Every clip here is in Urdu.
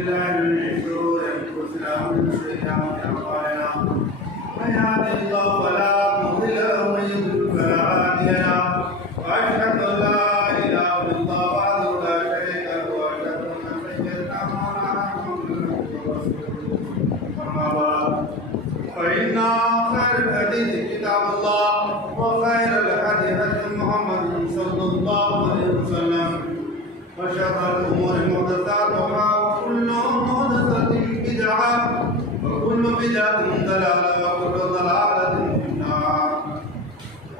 بالله من شرور أنفسنا ومن سيئات أعمالنا من يهده الله فلا مضل له ومن يضلل فلا هادي له وأشهد أن لا إله إلا الله وحده لا شريك له وأشهد أن سيدنا محمدا عبده ورسوله أما بعد فإن خير الحديث كتاب الله وخير الهدي هدي محمد صلى الله عليه وسلم وشر الأمور محدثاتها وكل محدثة بدعة وكل بدعة ضلالة وكل ضلالة في النار.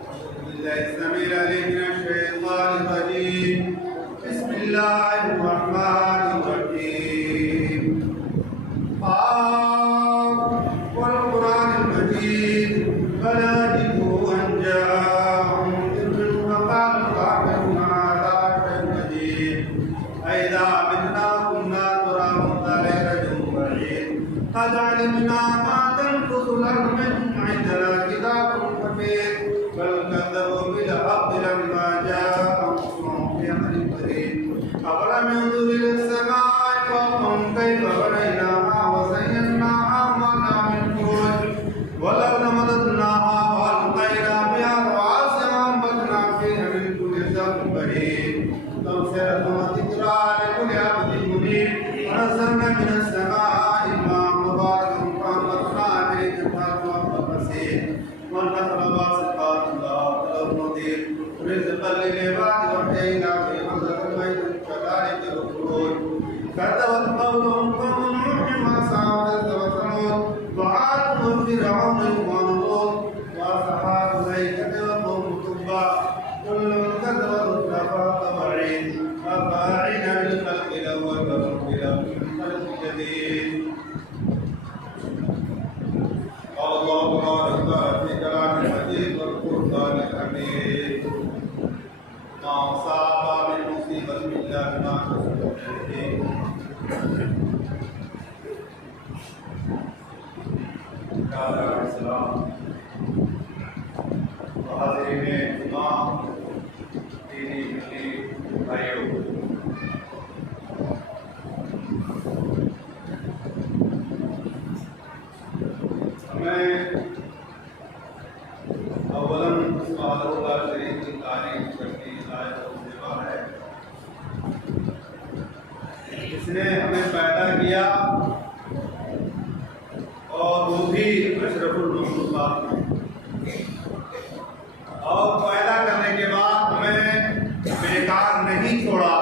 أعوذ بالله السميع العليم من الشيطان الرجيم. بسم الله الرحمن الرحيم. والقرآن المجيد بل عجبوا أن جاءهم منذر فقالوا كافرون هذا شيء جديد أإذا متنا كنا ترابا ذلك رجل بعيد قد علمنا ما تنقص الأرض منهم عندنا كتاب حفيظ بل كذبوا بالحق لما جاءهم رسلهم في أمر قريب أفلم ينظروا إلى السماء فوقهم كيف بنيناها وزيناها وما من فروج والأرض مددناها وألقينا فيها رواسي وأنبتنا فيها من كل زرع بهيج تبصرة وذكرى لكل عبد منيب ونزلنا من السماء ماء مباركا فأنبتنا عليه جنات وحب والنخل باسقات له نضير رزقا للعباد وحيينا في حمزة الميت كذلك الخروج كذبت قومهم قوم نوح وأصحاب وثمود وعاد وفرعون ولوط وأصحاب الأيكة وقوم تبع كل كذب الرسل فوعيد أفاعين بالخلق الأول وتقبل بالخلق الجديد. قال الله تبارك في كلام الحديث والقرآن الحميد ما أصاب من مصيبة إلا بما كسبت أيديكم. قال عليه السلام حاضرین امام دینی ملی بھائیوں، ہمیں اولاً سبحان اللہ شریف کی تعریف کرنی آیت الجواب ہے. اس نے ہمیں پیدا کیا اور وہ بھی اشرف المخلوقات میں، اور پیدا کرنے کے بعد ہمیں بیکار نہیں چھوڑا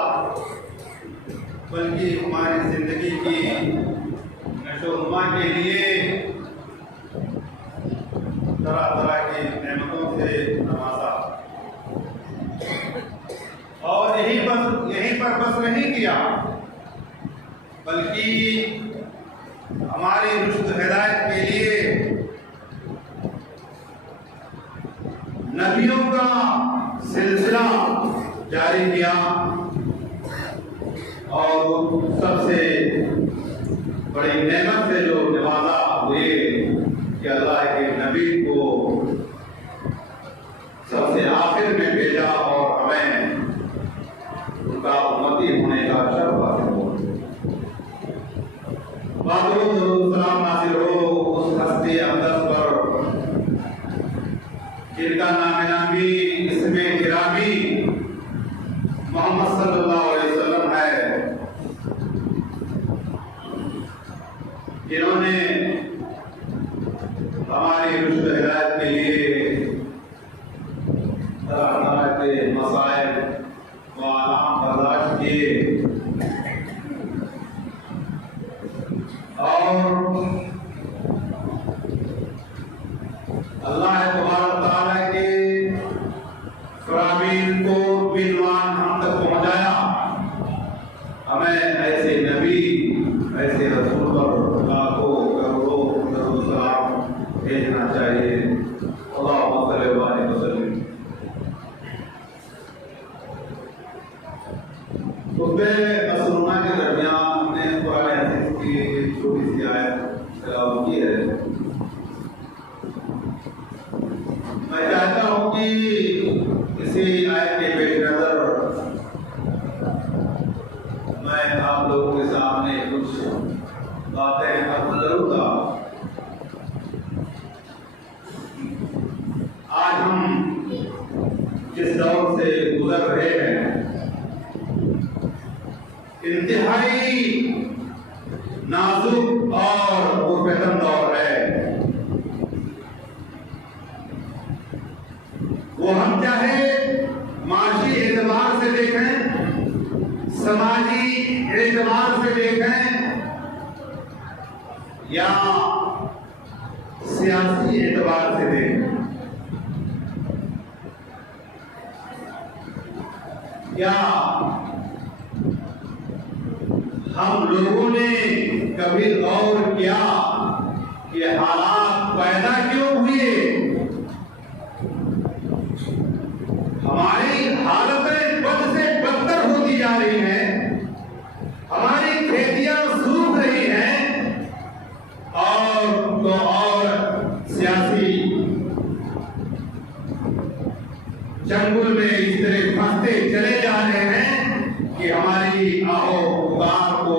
بلکہ ہماری زندگی کی نشو و نما کے لیے طرح طرح کی نعمتوں سے نوازا، اور یہیں پر بس نہیں کیا بلکہ ہماری رشد ہدایت کے لیے نبیوں کا سلسلہ جاری کیا، اور سب سے بڑی نعمت سے جو نوازا ہوئے کہ اللہ کے نبی کو سب سے آخر میں بھیجا اور ہمیں ان کا امتی ہونے کا شرف حاصل ہو. سلام نازل ہو اس ہستی اقدس پر جن کا نام نامی اسم گرامی محمد صلی اللہ علیہ وسلم ہے، جنہوں نے ہماری رشد ہدایت کے لیے طرح طرح کے مسائل و آلام برداشت کیے، اور اللہ تبارک تعالیٰ کے فرامین کو بعنوان ہم تک پہنچایا. ہمیں ایسے نبی ایسے رسول پر لاکھوں کروڑوں درود و سلام بھیجنا چاہیے. اللہم صلی اللہ علیہ وسلم. خطبہ مسنونہ کے درمیان ہم نے قرآن حدیث کی ایک چھوٹی سی آیت باتیں ختم ضرور تھا. آج ہم جس دور سے گزر رہے ہیں انتہائی نازک اور پرفتن دور ہے. وہ ہم چاہے معاشی اعتبار سے دیکھیں, سماجی اعتبار سے دیکھیں یا سیاسی اعتبار سے دیکھیں, کیا ہم لوگوں نے کبھی غور کیا کہ حالات پیدا کیوں ہوئے؟ ہماری حالتیں بد سے بدتر ہوتی جا رہی ہیں, ہماری کھیتیاں سوکھ رہی ہیں, اور سیاسی جنگل میں اس طرح پھنستے چلے جا رہے ہیں کہ ہماری آہو پکار کو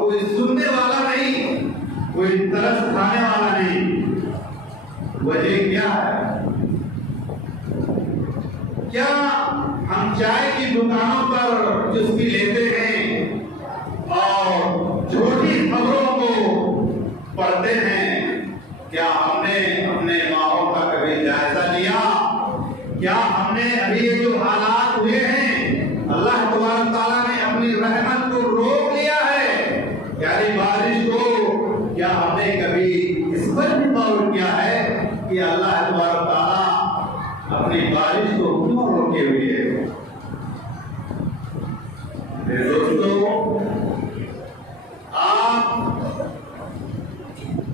کوئی سننے والا نہیں, کوئی ترس کھانے والا نہیں. وجہ کیا ہے؟ کیا ہم چائے کی دکانوں پر چسکی لیتے ہیں اور جھوٹی خبروں کو پڑھتے ہیں؟ کیا ہم نے اپنے ماحول کا کبھی جائزہ لیا؟ کیا ہم نے ابھی یہ جو حالات ہوئے ہیں اللہ تبارک تعالیٰ نے اپنی رحمت کو روک لیا ہے, یعنی بارش کو, کیا ہم نے کبھی اس پر بھی غور کیا ہے کہ اللہ تبارک تعالیٰ اپنی بارش کو کیوں روکے ہوئے ہے؟ میرے دوستو, آپ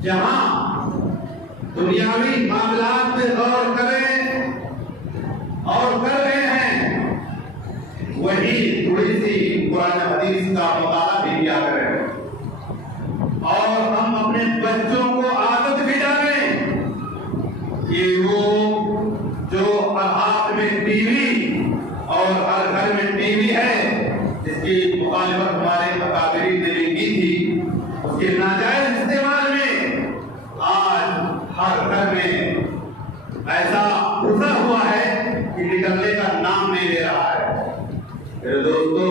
جہاں دنیاوی معاملات میں غور کریں اور کر رہے ہیں, وہی تھوڑی سی قرآن حدیث کا مطالعہ بھی کیا کریں, اور ہم اپنے بچوں کو عادت بھی ڈالیں کہ وہ جو ہر ہاتھ میں ٹی وی اور ہر گھر میں ٹی وی ہے, جس کی مخالفت ہمارے اکابرین نے بھی کی تھی, اس کے ناجائز استعمال میں آج ہر گھر میں ایسا گھسا ہوا ہے کہ نکلنے کا نام نہیں لے رہا ہے. میرے دوستو,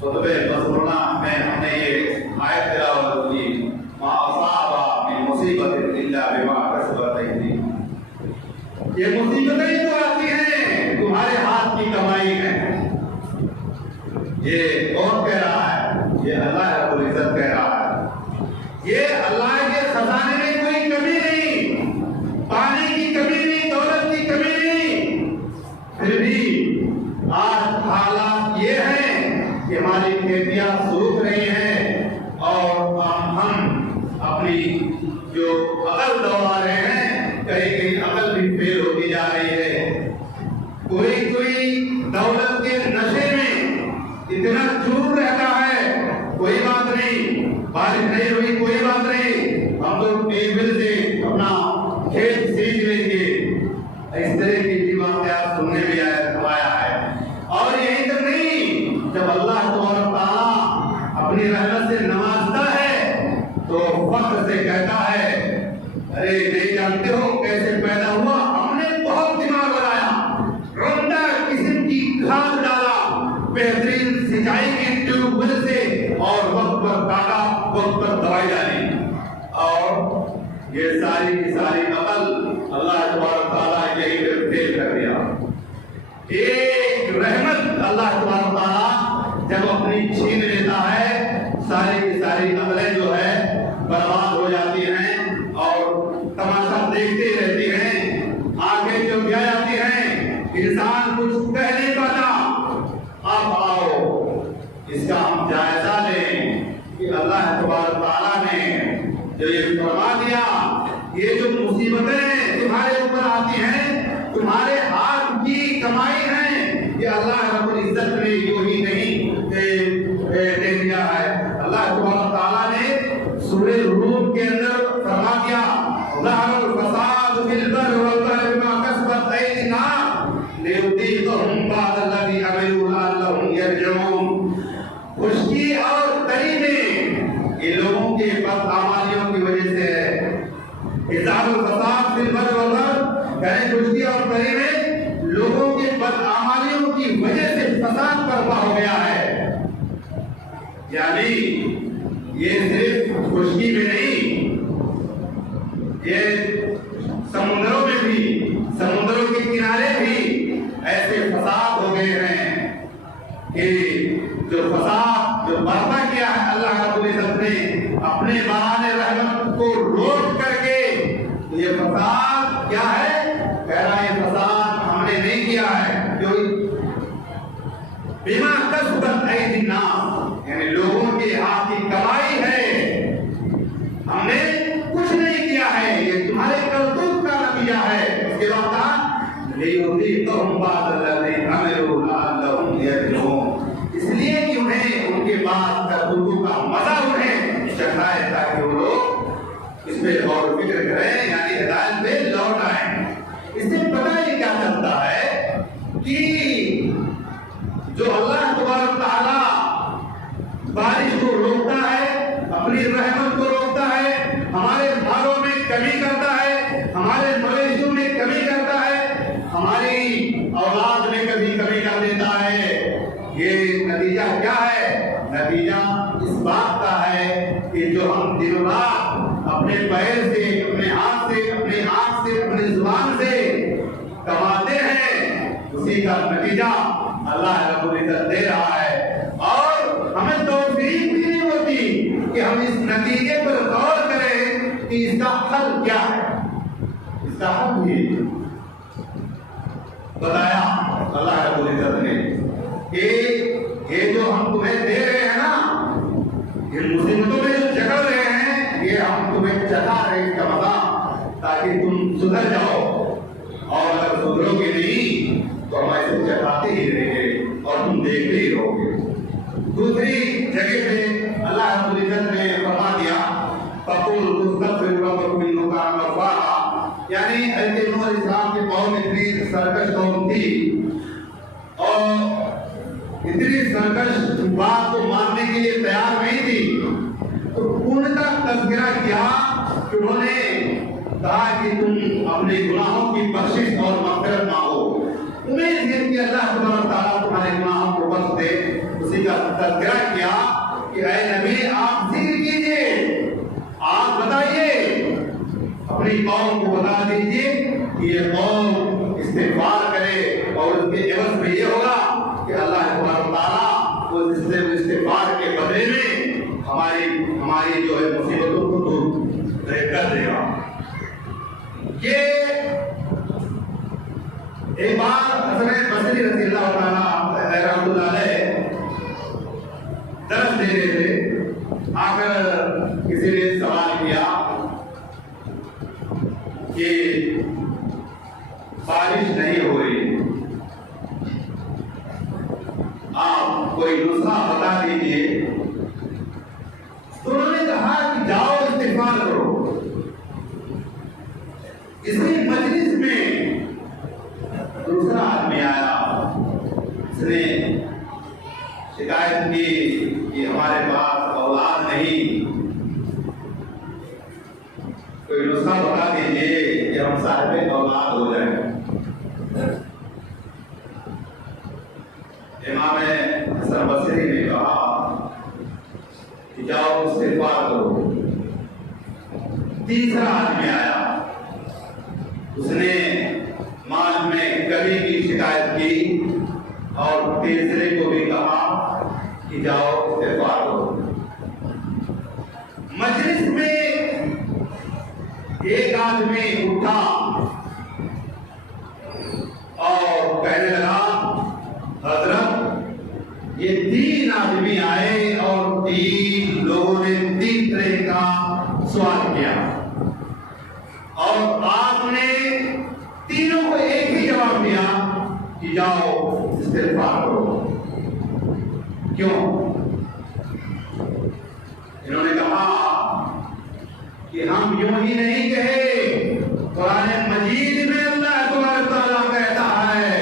خطبہ مسمونہ میں ہم نے یہ آیت تلاوت کی, ما اصاب من مصیبت الا بما کسبت ایدیکم. یہ مصیبتیں جو آتی ہیں تمہارے ہاتھ کی کمائی ہے. یہ کون کہہ رہا ہے؟ یہ اللہ رب العزت کہہ رہا ہے. یہ اللہ کے خزانے میں کوئی کمی نہیں, پانی کی کمی نہیں, دولت کی کمی نہیں, پھر بھی آج حالات یہ ہیں کہ ہماری کھیتیاں سوکھ رہی ہیں اور ہم اپنی جو عقل دوڑا رہے ہیں, کہیں کہیں عقل بھی فیل ہوتی جا رہی ہے. کوئی دولت کے نشے میں اتنا چور رہتا ہے, کوئی بات نہیں, بارش نہیں ہوئی کوئی بات نہیں, ہم تو ٹیوب ویل سے اپنا کھیت سینچ لیں گے. اس طرح کی بھی واقعات سننے میں آیا ہے. اور یہیں تک نہیں, جب اللہ تبارک تعالیٰ اپنی رحمت سے نوازتا ہے تو فخر سے کہتا ہے, ارے نہیں جانتے ہو کیسے پیدا ہوا, ہم نے بہت دماغ لگایا, عمدہ قسم کی کھاد ڈالا, بہترین سینچائی کی ٹیوب ویل سے, اور وقت پر کاٹا, وقت پر دوائی ڈالی, اور یہ ساری کی ساری عقل اللہ تبارک تعالیٰ یہی پہ فیل کر دیا. ایک رحمت اللہ تبارک تعالیٰ جب اپنی چھین لیتا ہے, ساری کی ساری عقلیں جو ہے برباد ہو جاتی ہیں اور تماشا دیکھتے رہتی ہیں, آنکھیں جو کیا جاتی ہیں, انسان کچھ کہہ نہیں پاتا. اب آؤ اس کا ہم جائزہ لیں کہ اللہ تبارک تعالیٰ نے جو یہ فرما دیا, یہ جو مصیبتیں تمہارے اوپر آتی ہیں تمہارے ہاتھ کی کمائی ہیں, یہ اللہ رب العزت نے یوں ہی نہیں دے دیا ہے. اللہ تبارک تعالیٰ نے سورہ روم کے اندر فرما دیا, ظہر الفساد فی البر والبحر بما کسبت ایدی الناس لیذیقہم بعض الذی عملوا لعلہم یرجعون. خشکی اور تری میں یہ لوگوں کے بدعمالیوں کی وجہ سے ہے۔ اظہار الفساد فی البر والبحر، یعنی کشتی اور بحری میں لوگوں کے بدعمالیوں کی وجہ سے فساد برپا ہو گیا ہے۔ یعنی یہ صرف خشکی میں نہیں، یہ سمندروں میں بھی، سمندروں کے کنارے بھی ایسے فساد ہو گئے ہیں کہ جو فساد جو برپا کیا ہے اللہ رب العزت نے اپنے باران رحمت کو روک کر کے، یہ فساد کیا ہے؟ کہہ رہا ہے یہ فساد ہم نے نہیں کیا ہے، جو بما کسبت ایدی الناس، یعنی لوگوں کے ہاتھ کی کمائی ہے، ہم نے کچھ نہیں کیا ہے، یہ تمہارے کرتوت کا نتیجہ ہے۔ اس کے بعد کہا لِيُذِيقَهُمْ بَعْضَ الَّذِي عَمِلُوا لَعَلَّهُمْ يَرْجِعُونَ، اس لیے کہ انہیں ان کے بعد کرتوتوں کا مزہ انہیں چکھائے تاکہ وہ لوگ اس پہ غور و فکر کریں، یعنی ہدایت پہ لوٹ آئیں۔ اس سے پتہ یہ کیا چلتا ہے کہ جو اللہ تبارک تعالیٰ بارش کو روکتا ہے، اپنی رحمت کو روکتا ہے، ہمارے مالوں میں کمی کرتا ہے، ہمارے مویشیوں میں کمی کرتا ہے، ہماری اولاد میں کبھی کمی کر دیتا ہے، یہ نتیجہ کیا ہے؟ نتیجہ اس بات کا ہے کہ جو ہم دن رات اپنے پیر سے، اپنے ہاتھ سے، اپنے آنکھ سے، اپنی زبان سے کماتے ہیں، اسی کا نتیجہ اللہ رب العزت دے رہا ہے، اور ہمیں توفیق بھی نہیں ہوتی کہ ہم اس نتیجے پر غور کریں کہ اس کا حل کیا ہے۔ اس کا حل بھی بتایا اللہ رب العزت نے کہ یہ جو ہم تمہیں دے رہے ہیں نا، یہ مصیبتوں میں جو جگڑ رہے ہیں، یہ ہم تمہیں چکھا رہے ہیں کا مزہ، تاکہ تم سدھر جاؤ، اور اگر سدھرو گے نہیں تو ہم ایسے چکھاتے ہی رہیں گے اور تم دیکھتے ہی رہو گے۔ دوسری جگہ پہ اللہ رب العزت نے فرما دیا فَقُلْ تُسْتَغْفِرُ رَبَّكُمْ إِنَّهُ كَانَ غَفَّارًا، یعنی حضرت نوح علیہ السلام کی قوم اتنی سرکش قوم تھی اور اتنی سرکش بات کو ماننے کے لیے تیار نہیں تھی، تو ان کا تذکرہ کیا کہ انہوں نے کہا کہ تم اپنے گناہوں کی بخشش اور مغفرت مانگو، امید ہے کہ اللہ تبارک تعالیٰ تمہارے گناہوں کو بخش دے۔ اسی کا تذکرہ کیا کہ اے نبی آپ ذکر کیجئے، آپ بتائیے، اپنی قوم کو بتا دیجئے کہ یہ قوم استغفار کرے، اور اس کے عوض میں یہ ہوگا کہ اللہ تبارک تعالیٰ اس استغفار کے بدلے میں ہماری جو ہے مصیبتوں کو دور کر دے گا۔ یہ ایک بار حسن بصری رضی اللہ تعالیٰ رحمۃ اللہ علیہ درس دے رہے تھے، آ کر کسی نے سوال کیا کہ بارش نہیں ہو رہی، آپ کوئی نسخہ بتا دیجیے۔ تو انہوں نے کہا کہ جاؤ استغفار کرو۔ اسی مجلس میں دوسرا آدمی آیا، اس نے شکایت کی کہ ہمارے پاس اولاد نہیں، کوئی نسخہ بتا دیجیے کہ ہم صاحب اولاد ہو جائیں۔ امام حسن بصری نے کہا کہ جاؤ استغفار کرو۔ تیسرا آدمی آیا، اس نے مال میں کمی کی شکایت کی، اور تیسرے کو بھی کہا کہ جاؤ استغفار کرو۔ مجلس میں ایک آدمی اٹھا اور کہنے لگا حضرت یہ 3 آدمی آئے اور 3 لوگوں نے 3 طرح کا سوال کیا، اور آپ نے تینوں کو ایک ہی جواب دیا کہ جاؤ استغفار کرو۔ کیوں؟ انہوں نے کہا کہ ہم یوں ہی نہیں کہے، قرآن مجید میں اللہ تبارک تعالیٰ کہتا ہے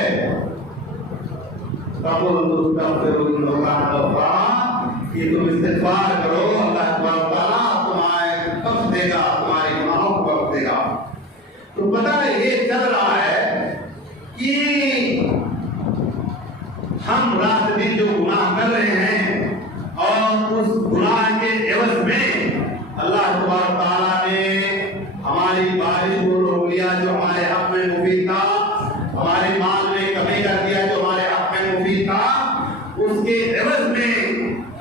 فَقُلْ تُسْتَغْفِرُوا إِنَّهُ كَانَ غَفَّارًا، کہ تم استغفار کرو، اللہ تبارک تعالیٰ تو پتہ یہ چل رہا ہے کہ ہم رات دن جو گناہ کر رہے ہیں اور اس گناہ کے عوض میں اللہ تبارک تعالیٰ نے ہماری بارش کو روک لیا جو ہمارے حق میں مفید تھا، ہمارے مال میں کمی کر دیا جو ہمارے حق میں مفید تھا. اس کے عوض میں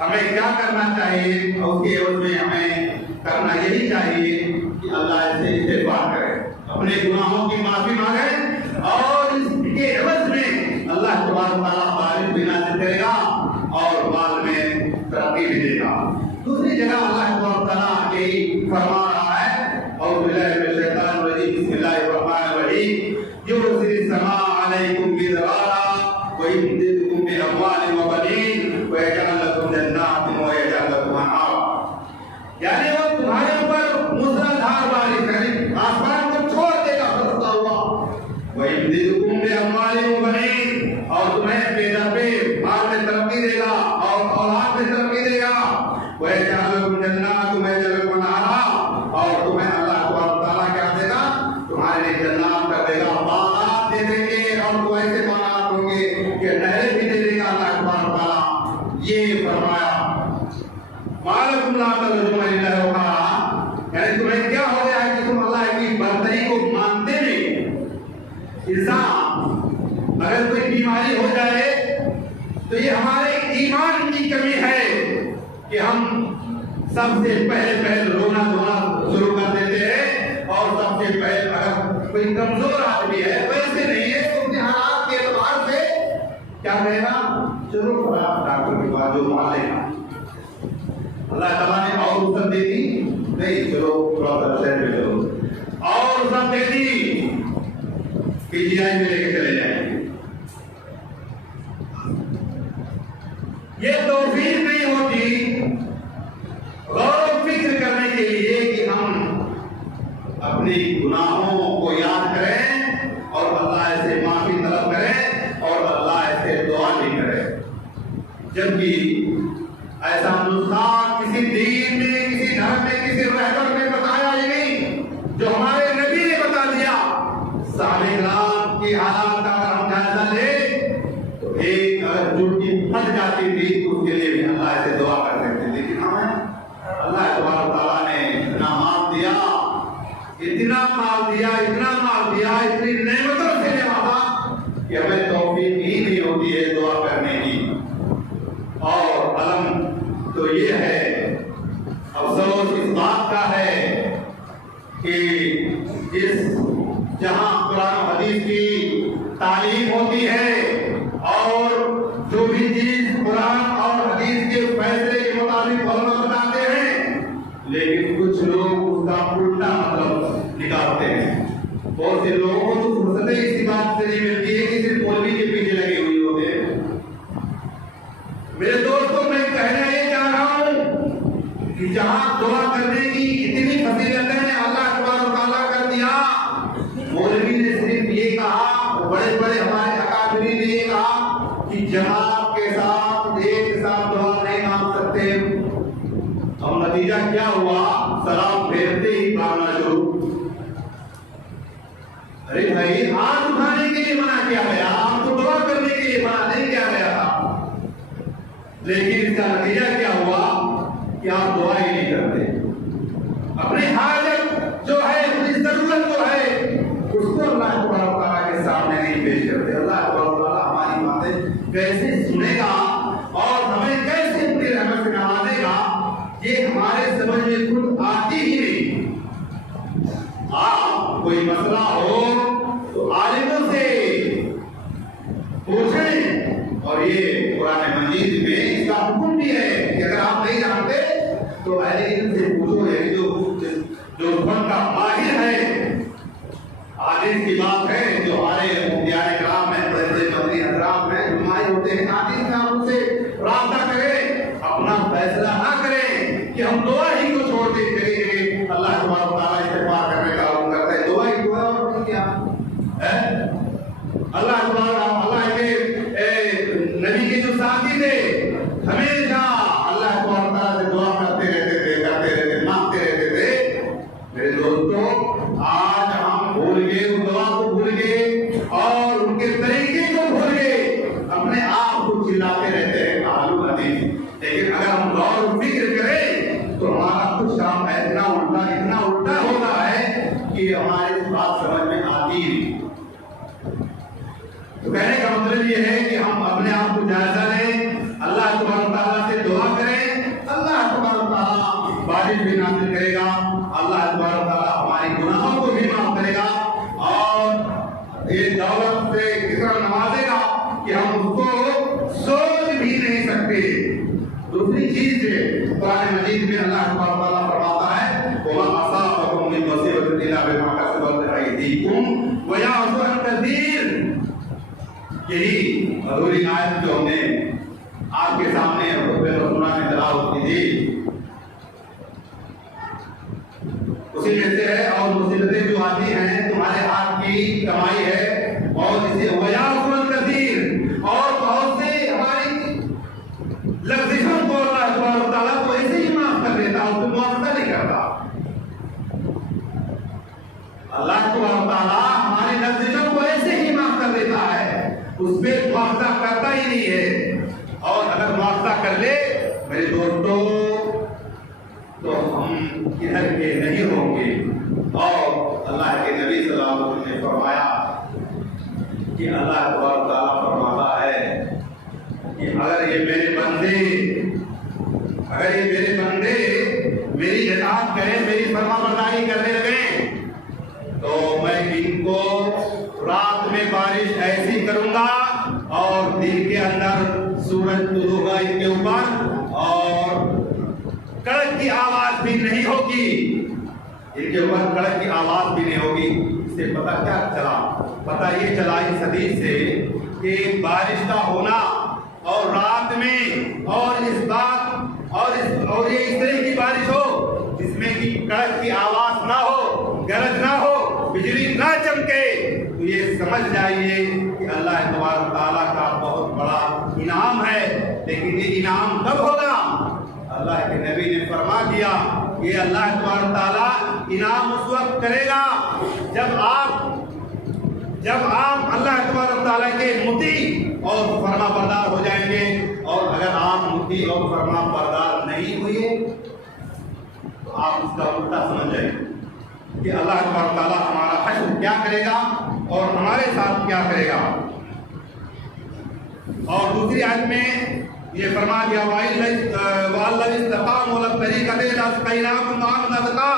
ہمیں کیا کرنا چاہیے؟ اور اس کے عوض میں ہمیں کرنا یہی چاہیے کہ اللہ سے استغفار کرے، اپنے گناہوں کی معافی مانگے، اور اس کے عوض میں اللہ تبارک تعالیٰ بارش بھی نازل کرے گا اور مال میں ترقی بھی دے گا. دوسری جگہ اللہ تبارک تعالیٰ یہی فرما رہا ہے، اعوذ باللہ من الشیطان الرجیم، بسم اللہ الرحمن الرحیم، یرسل السماء علیکم مدرارا ویمددکم باموال وبنین ویجعل لکم جنات ویجعل لکم انہارا. یعنی وہ تمہارے اوپر موسلادھار بارش کرے، آسمان کو چھوڑ دے گا برستا ہوا. ویمددکم باموال وبنین، اور تمہیں بے در پہ مال میں ترقی دے گا اور اولاد میں ترقی دے گا. ویجعل لکم جنات ویجعل لکم انہارا، اور تمہیں اللہ تبارک تعالیٰ کیا دے گا؟ تمہارے لیے جنات کر دے گا، باغات دے دیں گے، اور تو ایسے باغات ہوں گے کہ نہریں بھی دے دے گا اللہ تبارک تعالیٰ. یہ فرمایا مالکم لا ترجون للہ وقارا، یعنی تمہیں کیا ہو گیا ہے کہ تم اللہ کی برتری کو مانتے نہیں. انسان اگر کوئی بیماری ہو جائے تو یہ ہمارے ایمان کی کمی ہے کہ ہم سب سے پہلے رونا دھونا شروع کر دیتے ہیں، اور سب سے پہلے اگر کوئی کمزور آدمی ہے ویسے نہیں ہے تو اپنے حالات کے اعتبار سے کیا کہے گا؟ چلو تھوڑا ڈاکٹر کے پاس جو دوا لے گا. اللہ تعالیٰ نے اور رخصت دے دی نہیں، چلو تھوڑا سا شہر میں چلو، اور رخصت دے دی پی جی آئی میں لے کے چلے جائیں. یہ توفیق نہیں ہوتی غور و فکر کرنے کے لیے کہ ہم اپنی گناہوں کو یاد کریں اور اللہ سے معافی طلب کریں اور اللہ سے دعا بھی کریں. جبکہ ایسا نسخہ کسی دین میں، کسی دھرم میں، کسی رہبر نے بتایا ہی نہیں جو ہمارے نبی نے بتا دیا. صحابہ کرام کی حالات کا اگر ہم جائزہ لیں تو ایک اگر چوٹی پھٹ جاتی تھی تو اس کے لیے بھی اللہ سے دعا کرتے تھے، لیکن ہمیں اللہ تبارک تعالیٰ نے اتنا مال دیا، اتنا مال دیا، اتنا مال دیا، اتنی نعمتوں سے نوازا کہ ہمیں توفیق ہی نہیں ہوتی ہے دعا کرنے کی. اور علم تو یہ ہے، افسوس اس بات کا ہے کہ جہاں قرآن و حدیث کی تعلیم ہوتی ہے اور جو بھی چیز قرآن اور حدیث کے فیصلے کے مطابق علماء بتاتے ہیں، لیکن کچھ لوگ اس کا الٹا مطلب نکالتے ہیں. بہت سے لوگوں کو تو فرصت اسی بات سے نہیں ملتی ہے کہ صرف مولوی کے پیچھے لگے ہوئے ہوتے ہیں. میرے دوستوں میں کہنا یہ چاہ رہا ہوں کہ جہاں دعا کرنے کی اتنی فضیلتیں اللہ تبارک تعالیٰ کر دیا، مولوی نے صرف یہ کہا، بڑے بڑے ہمارے اکابرین نے یہ کہا کہ جماعت کے ساتھ ایک ساتھ دعا نہیں مانگ سکتے. اب نتیجہ کیا ہوا؟ سلام پھیرتے ہی مانگنا شروع. ارے بھائی، ہاتھ اٹھانے کے لیے منع کیا گیا، آپ کو دعا کرنے کے لیے منع نہیں کیا گیا تھا، لیکن اس کا نتیجہ کیا ہوا کہ آپ دعا ہی نہیں کرتے. اپنی حاجت جو ہے، اپنی ضرورت جو ہے، اس کو اللہ تبارک تعالیٰ کے سامنے نہیں پیش کرتے. اللہ تبارک تعالیٰ ہماری باتیں کیسے سنے گا اور ہمیں کیسے اپنی رحمت سے نوازے گا، یہ ہمارے سمجھ میں خود آتی ہی نہیں. آپ کوئی مسئلہ ہو تو عالموں سے پوچھیں، اور یہ قرآن مجید میں اس کا حکم بھی ہے کہ اگر آپ نہیں جانتے تو اہل علم سے پوچھو، یعنی جو فن کا ماہر ہے. حدیث کی بات ہے، جو ہمارے مفتیان کرام ہیں، بڑے مدنی حضرات ہیں، جو ماہر ہوتے ہیں حدیث میں، آپ ان سے رابطہ کریں، اپنا فیصلہ نہ کریں کہ ہم دعا ہی کو چھوڑ دیں کہ اللہ تبارک تعالیٰ استغفار کرنے کا حکم کرتا ہے. دعا ہی دعا اور کیا ہے؟ اللہ کے نبی کے جو ساتھی تھے ہمیشہ اللہ تبارک تعالیٰ سے دعا کرتے رہتے تھے، مانگتے رہتے تھے. میرے دوستوں، آج ہم بھول کہ ہمارے بات سمجھ میں آتی نہیں۔ تو کہنے کا مطلب یہ ہے کہ ہم اپنے آپ کو جائزہ لیں، اللہ تبارک و تعالیٰ سے دعا کریں، اللہ تبارک و تعالیٰ بارش بھی نازل کرے گا، اللہ تبارک و تعالیٰ ہمارے گناہوں کو بھی معاف کرے گا، اور یہ دولت سے کتنا نوازے گا کہ ہم اس کو سوچ بھی نہیں سکتے۔ دوسری چیز ہے قرآن مجید میں اللہ تبارک و تعالیٰ فرماتا ہے وَمَا أَصَابَكُم مِّن مُّصِيبَةٍ إِلَّا بِمَا كَسَبَتْ أَيْدِيكُمْ وَيَعْفُو عَن كَثِيرٍ۔ یہی ادھوری آیت جو ہم نے آپ کے سامنے خطبہ رسولہ میں تلاوت کی تھی اسی میں سے ہے، اور مصیبتیں جو آتی ہیں تمہارے ہاتھ کی کمائی ہے، اور اسے وَيَعْفُو عَن كَثِيرٍ، اور بہت سے ہماری لفظوں کو اللہ تبارک و تعالیٰ کو ایسے ہی معاف کر دیتا، اس کو معاوضہ نہیں کرتا۔ اللہ تبارک و تعالیٰ ہماری لفظوں کو ایسے ہی معاف کر دیتا ہے، اس پہ معاوضہ کرتا ہی نہیں ہے، اور اگر معاوضہ کر لے میرے دوستوں تو ہم ادھر کے نہیں ہوں گے۔ اور اللہ کے نبی صلی اللہ علیہ وسلم نے فرمایا کہ اللہ تبارک و تعالیٰ فرماتا ہے کہ اگر یہ میرے بندے میری اطاعت کریں، میری فرما برداری کرنے لگیں، تو میں ان کو رات میں بارش ایسی کروں گا اور دن کے اندر سورج طلوع ہوگا ان کے اوپر اور کڑک کی آواز بھی نہیں ہوگی، ان کے اوپر کڑک کی آواز بھی نہیں ہوگی۔ اس سے پتہ کیا چلا؟ پتہ یہ چلا اس حدیث سے کہ بارش کا ہونا اور رات میں اور اس بات اور یہ اس طرح کی بارش ہو جس میں کہ کڑک کی آواز نہ ہو، گرج نہ ہو، بجلی نہ چمکے، تو یہ سمجھ جائیے کہ اللہ تبارک تعالیٰ کا بہت بڑا انعام ہے۔ لیکن یہ انعام کب ہوگا؟ اللہ کے نبی نے فرما دیا یہ اللہ تبارک تعالیٰ انعام اس وقت کرے گا جب آپ اللہ تبارک تعالیٰ کے مطیع اور فرما بردار ہو جائیں گے، اور اگر آپ مطیع اور فرما بردار نہیں ہوئے تو آپ اس کا الٹا سمجھ جائیں کہ اللہ تبارک تعالیٰ ہمارا حشر کیا کرے گا اور ہمارے ساتھ کیا کرے گا۔ اور دوسری آیت میں یہ فرما دیا وَأَلَّذِينَ اسْتَقَامُوا عَلَى الطَّرِيقَةِ لَأَسْقَيْنَاهُم مَّاءً غَدَقًا،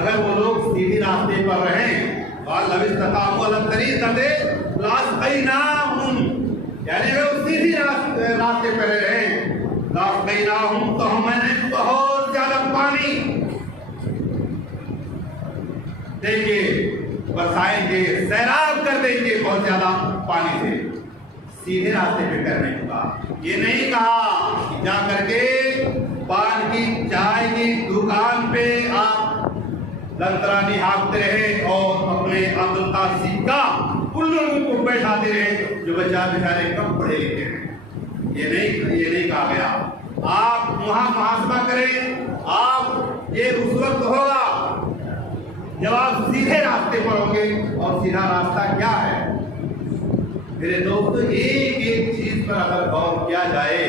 اگر وہ لوگ سیدھی راستے پر رہیں، وَأَلَّذِينَ اسْتَقَامُوا عَلَى الطَّرِيقَةِ لَأَسْقَيْنَاهُم، یعنی اگر وہ سیدھی راستے پر رہیں لَأَسْقَيْنَاهُم تو ہم نے بہت زیادہ پانی دیں گے، برسائیں گے، سیراب کر دیں گے بہت زیادہ پانی سے۔ سیدھے راستے پہ کرنے کا یہ نہیں کہا کہ جا کر کے پان کی چائے کی دکان پہ آپ لنترانی ہانکتے رہے اور اپنے عقل کا سکہ ان لوگوں کو بیٹھاتے رہے جو بیچارے کم پڑھے لکھے ہیں۔ یہ نہیں کہا گیا۔ آپ وہاں محاسبہ کریں، آپ یہ اس وقت ہوگا جب آپ سیدھے راستے پر ہوں گے، اور سیدھا راستہ کیا ہے میرے دوستو؟ ایک چیز پر اگر غور کیا جائے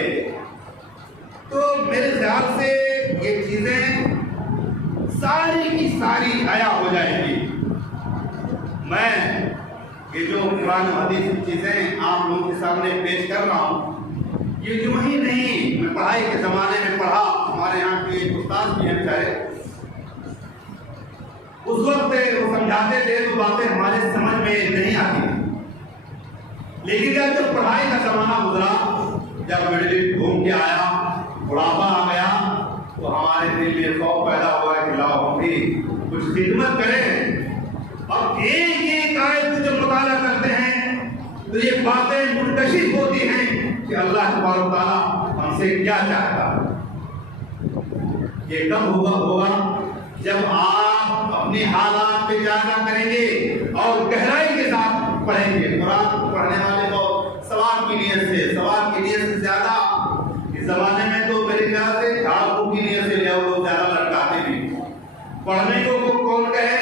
تو میرے خیال سے یہ چیزیں ساری کی ساری حیا ہو جائیں گی۔ میں یہ جو قرآن حدیث کی چیزیں آپ لوگوں کے سامنے پیش کر رہا ہوں، یہ جو ہی نہیں، میں پڑھائی کے زمانے میں پڑھا، ہمارے یہاں کے استاد بھی ہیں بیچارے، اس وقت وہ سمجھاتے تھے تو باتیں ہمارے سمجھ میں نہیں آتی، لیکن جب پڑھائی کا زمانہ گزرا، جب مڈل ایسٹ گھوم کے آیا، بڑھاپا آ گیا، تو ہمارے دل میں خوف پیدا ہوا کہ لاؤ ہم بھی کچھ خدمت کریں۔ اب ایک آیت کو جب مطالعہ کرتے ہیں تو یہ باتیں منتشر ہوتی ہیں کہ اللہ تبارک و تعالیٰ ہم سے کیا چاہتا ہے۔ یہ کب ہوگا جب آپ اپنی حالات پہ جائزہ کریں گے اور گہرائی کے ساتھ پڑھیں گے۔ قرآن پڑھنے والے کو ثواب کی نیت سے زیادہ اس زمانے میں تو میرے خیال سے جھاڑو کی نیت سے لوگ زیادہ لٹکاتے ہیں۔ پڑھنے کو کون کہے؟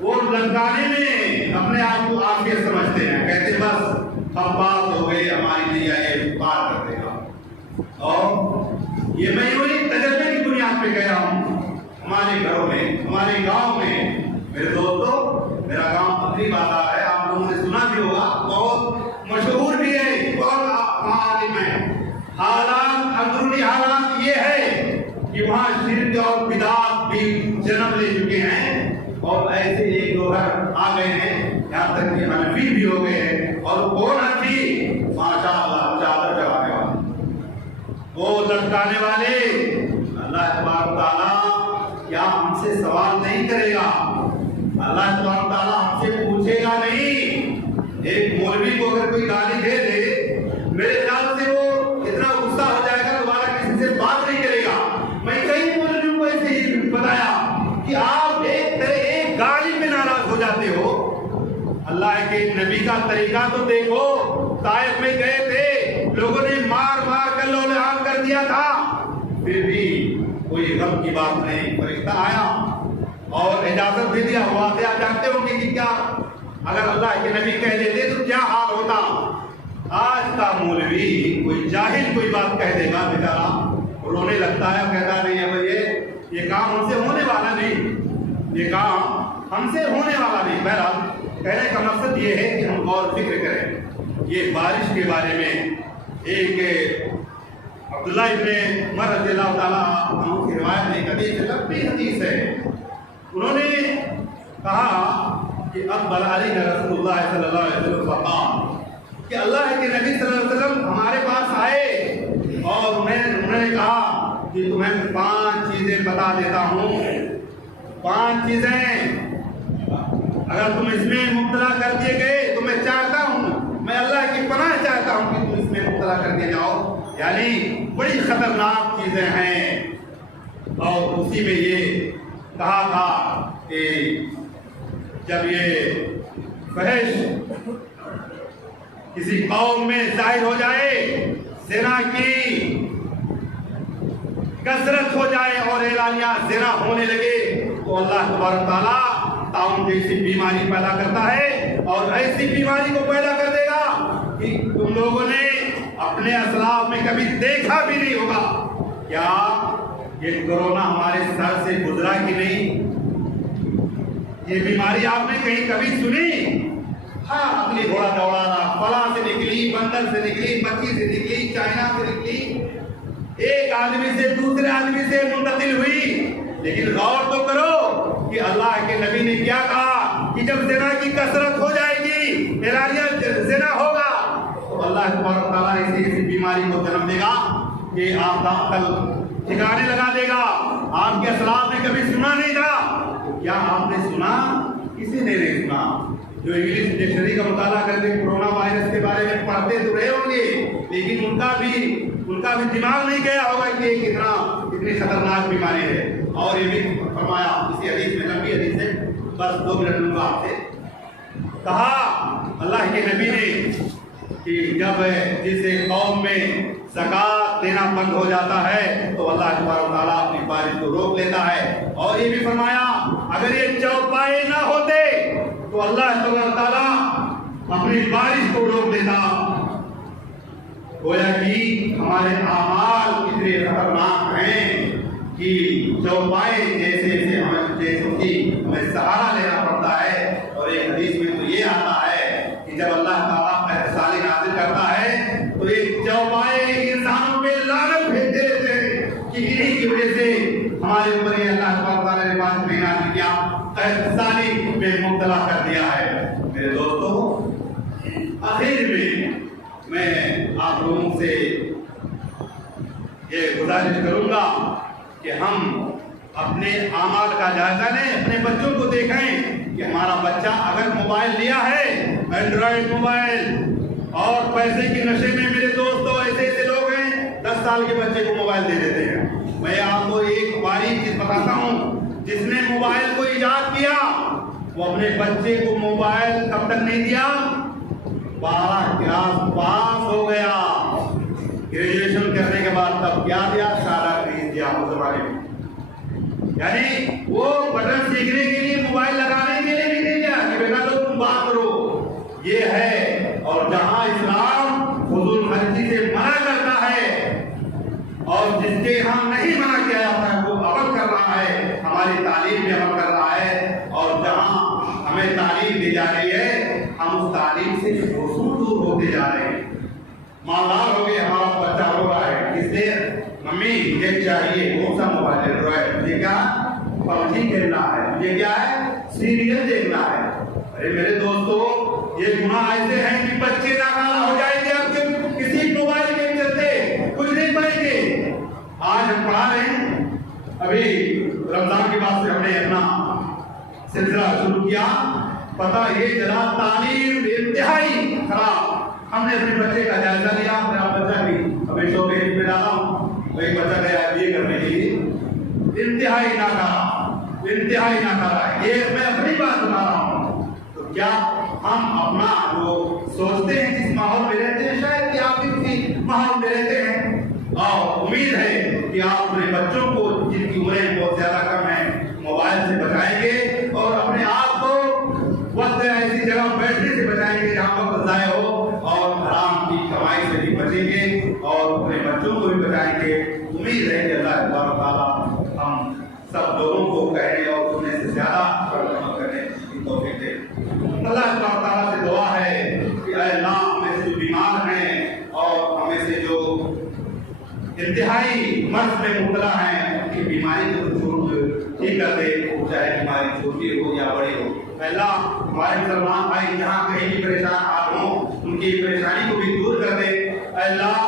وہ لٹکانے میں اپنے آپ کو آگے سمجھتے ہیں، کہتے بس ہم بات ہو گئی، ہماری نیا یہ پار کر دے گا۔ اور یہ میں وہی تجربے کی بنیاد پہ کہہ رہا ہوں ہمارے گھروں میں، ہمارے گاؤں میں. میرے دوستو، میرا گاؤں پتری بازار ہے، آپ لوگوں نے سنا بھی ہوگا، بہت مشہور بھی ہے، بہت عالم ہے. حالات، اندرونی حالات یہ ہے کہ وہاں شرک اور بدعات بھی جنم لے چکے ہیں، اور ایسے ایک دو گھر آ گئے ہیں یہاں تک کہ حنفی بھی ہو گئے ہیں. اور کون حنفی؟ ماشاء اللہ، چادر چڑھانے والے، وہ لٹکانے والے. اللہ تبارک تعالیٰ کیا ہم سے سوال نہیں کرے گا؟ اللہ تبارک تعالیٰ ہم سے پوچھے گا نہیں. ایک مولوی کو اگر کوئی گالی دے دے، میرے خیال سے وہ اتنا غصہ ہو جائے گا دوبارہ کسی سے بات نہیں کرے گا. میں کئی مولویوں کو ایسے ہی بتایا کہ آپ ایک گالی پہ ناراض ہو جاتے ہو. اللہ کے نبی کا طریقہ تو دیکھو. طائف میں گئے تھے، لوگوں نے مار مار کر لولہان کر دیا تھا، پھر بھی کوئی غم کی بات نہیں. فرشتہ آیا اور اجازت بھی دیا. ہوا تھے، آپ جانتے ہوں گے کہ کیا اگر اللہ کے نبی کہہ دیتے تو کیا حال ہوتا. آج کا مولوی کوئی جاہل کوئی بات کہہ دے گا، بیچارہ رونے لگتا ہے، کہتا نہیں ہے بھائی یہ کام ہم سے ہونے والا نہیں، یہ کام ہم سے ہونے والا نہیں. بہرحال کہنے کا مقصد یہ ہے کہ ہم غور فکر کریں. یہ بارش کے بارے میں ایک عبداللہ ابن عمر رضی اللہ تعالیٰ عنہ کی روایت میں ایک حدیث ہے، لمبی حدیث ہے. انہوں نے کہا کہ اقبل علیہ رسول اللہ صلی اللہ علیہ وسلم فقال، کہ اللہ کے نبی صلی اللہ علیہ وسلم ہمارے پاس آئے اور انہوں نے کہا کہ تمہیں 5 چیزیں بتا دیتا ہوں. 5 چیزیں اگر تم اس میں مبتلا کر دیے گئے تو میں چاہتا ہوں، میں اللہ کی پناہ چاہتا ہوں کہ تم اس میں مبتلا کر دیے جاؤ. یعنی بڑی خطرناک چیزیں ہیں. اور اسی میں یہ کہا تھا کہ جب یہ فحش کسی قوم میں ظاہر ہو جائے، زنا کی کثرت ہو جائے اور اعلانیہ زنا ہونے لگے، تو اللہ تبارک تعالیٰ طاعون جیسی بیماری پیدا کرتا ہے. اور ایسی بیماری کو پیدا کر دے گا کہ تم لوگوں نے اپنے اسلاف میں کبھی دیکھا بھی نہیں ہوگا. کیا یہ کورونا ہمارے سر سے گزرا کہ نہیں؟ یہ بیماری آپ نے کہیں کبھی سنی؟ ہاں، اپنی گھوڑا دوڑانا، فلاں سے نکلی، بندر سے نکلی، مچھی سے نکلی، چائنا سے نکلی، ایک آدمی سے دوسرے آدمی سے منتقل ہوئی. لیکن غور تو کرو کہ اللہ کے نبی نے کیا کہا کہ جب زنا کی کثرت ہو جائے گی، اعلانیہ زنا ہوگا، تو اللہ تبارک تعالیٰ ایسی بیماری کو جنم دے گا کہ آپ کا عقل ٹھکانے لگا دے گا. آپ کے اسلاف نے کبھی سنا نہیں تھا. کیا آپ نے سنا؟ کسی نے نہیں سنا. جو انگلش ڈکشنری کا مطالعہ کرتے کورونا وائرس کے بارے میں پڑھتے تو رہے ہوں گے، لیکن ان کا بھی دماغ نہیں گیا ہوگا کہ یہ کتنی خطرناک بیماری ہے. اور یہ بھی فرمایا اسی حدیث میں، لمبی حدیث ہے، بس 2 منٹ لوں گا آپ سے. کہا اللہ کے نبی نے کہ جب جس قوم میں زکوٰۃ دینا بند ہو جاتا ہے تو اللہ تبارک تعالیٰ اپنی بارش کو روک لیتا ہے. اور یہ بھی فرمایا اگر یہ چوپائے نہ ہوتے تو اللہ تبارک تعالیٰ اپنی بارش کو روک دیتا. گویا کہ ہمارے اعمال اتنے خطرناک ہیں کہ چوپائے جیسوں کی ہمیں سہارا لینا پڑتا ہے. اور ایک حدیث میں تو یہ آتا ہے کہ جب اللہ تعالیٰ احسان نازل کرتا ہے تو یہ چوپائے انسانوں پہ لعنت بھیجتے رہتے ہیں کہ انہی کی وجہ سے ہمارے اوپر یہ اللہ تبارک تعالیٰ نے بات نہیں نازل کیا، احسانی میں مبتلا کر دیا ہے. میرے دوستو، آخر میں آپ لوگوں سے یہ گزارش کروں گا کہ ہم اپنے اعمال کا جائزہ لیں، اپنے بچوں کو دیکھیں کہ ہمارا بچہ اگر موبائل لیا ہے، اینڈرائڈ موبائل، اور پیسے کی نشے میں میرے دوستوں ایسے لوگ ہیں 10 سال کے بچے کو موبائل دے دیتے ہیں. میں آپ کو ایک باریک چیز بتاتا ہوں، جس نے موبائل کو ایجاد کیا وہ اپنے بچے کو موبائل کب تک نہیں دیا؟ 12 کلاس پاس ہو گیا، گریجویشن کرنے کے بعد تب کیا دیا؟ سارا فیس دیا اس زمانے میں. یعنی وہ بٹن سیکھنے کے لیے، موبائل لگانے کے لیے بھی نہیں دیا کہ بیٹا لو تم بات کرو. یہ ہے. اور جہاں اسلام فضول خرچی سے منع کرتا ہے اور جس کے ہم نہیں منع کیا جاتا ہے وہ عمل کر رہا ہے، ہمارے موبائل اینڈرائڈ، مجھے کیا پبجی کھیلنا ہے، مجھے کیا ہے سیریل دیکھنا ہے۔ ارے میرے دوستو، یہ گناہ ایسے ہیں کہ بچے ناکارہ ہو جائیں گے آپ کے کسی موبائل کے چلتے، کچھ نہیں پڑھیں گے۔ آج ہم پڑھا رہے ہیں، ابھی رمضان کے بعد سے ہم نے اپنا سلسلہ شروع کیا، پتہ یہ چلا تعلیم انتہائی خراب۔ ہم نے اپنے بچے کا جائزہ لیا، میرا بچہ بھی ابھی شعبے میں ڈالا ہوں، ایک بچہ گیا BA کرنے کے لیے، انتہائی ناکارہ ہے۔ یہ میں اپنی بات بتا رہا ہوں۔ تو کیا ہم اپنا جو سوچتے ہیں جس ماحول میں رہتے ہیں، شاید کہ آپ بھی اسی ماحول میں رہتے ہیں، اور امید ہے کہ آپ اپنے بچوں کو جن کی عمریں بہت زیادہ کم ہیں موبائل سے بچائیں گے، اور اپنے آپ کو وقت ایسی جگہ بیٹھنے سے بچائیں گے جہاں وقت ضائع ہو، اور حرام کی کمائی سے بھی بچیں گے اور اپنے بچوں کو بھی بچائیں گے۔ امید ہے کہ اللہ تبارک تعالیٰ ہم سب لوگوں کو کہنے اور سننے سے زیادہ عمل کرنے کی توفیق دے۔ اللہ تبارک تعالیٰ سے دعا ہے کہ اے اللہ، ہمیں سے جو بیمار ہیں اور ہمیں سے جو انتہائی مرض میں مبتلا ہیں، ان کی بیماری کو ٹھیک کر دے، چاہے بیماری چھوٹی ہو یا بڑی ہو۔ اللہ، ہمارے مسلمان بھائی جہاں کہیں بھی پریشان حال ہوں، ان کی پریشانی کو بھی دور کر دے۔ اللہ،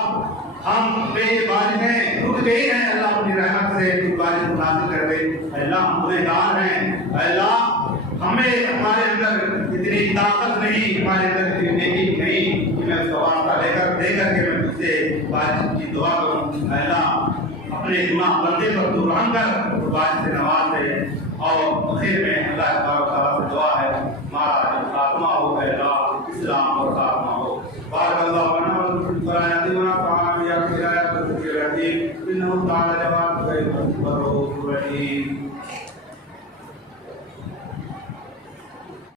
ہم پہ یہ بارش ہیں، ٹوٹ گئی ہیں، اللہ اپنی رحمت سے بارش کو نازل کر دے۔ اللہ، ہم گنہگار ہیں، اللہ ہمیں ہمارے اندر اتنی طاقت نہیں، ہمارے اندر اتنی نیکی نہیں کہ میں اس کا دے کر کے میں تجھ سے بارش کی دعا کروں۔ اللہ، اپنے گناہ بندے پر تو رحم کر، بارش سے نواز دے۔ اور آخر میں اللہ تعالیٰ سے دعا ہے، ہمارا جو خاتمہ ہو، اے اللہ